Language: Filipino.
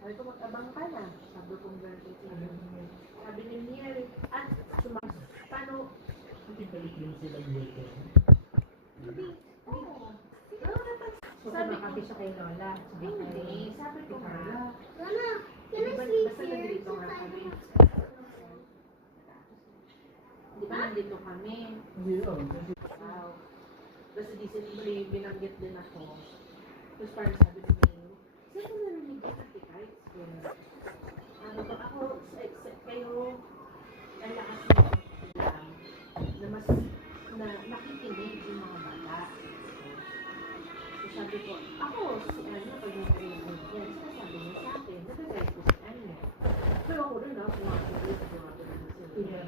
Sabi ko, mag-abang ka na. Sabi ko, sabi ni Mary, at paano? Hindi balik yung sila dito. Hindi. So, kumakapi siya kay Lola. Hindi. Sabi ko nga. Lola, can I Diba, sleep basta here? nandito nga kami. Di ba nandito kami? Hindi yun. Kasi Wow. Basta di sila binanggit din ako. Tapos parang sabi ni May, saan mo narinig ka kay Kites? Ano ba ako, kayo, ang lakas ng lang na mas na nakikinig yung mga bata. So sabi ko, ako, si ano, pag narinig yan, sinasabi niya sa akin, nagagay ko si ano. Pero ako rin ako, kumakulit, kumakulit sila.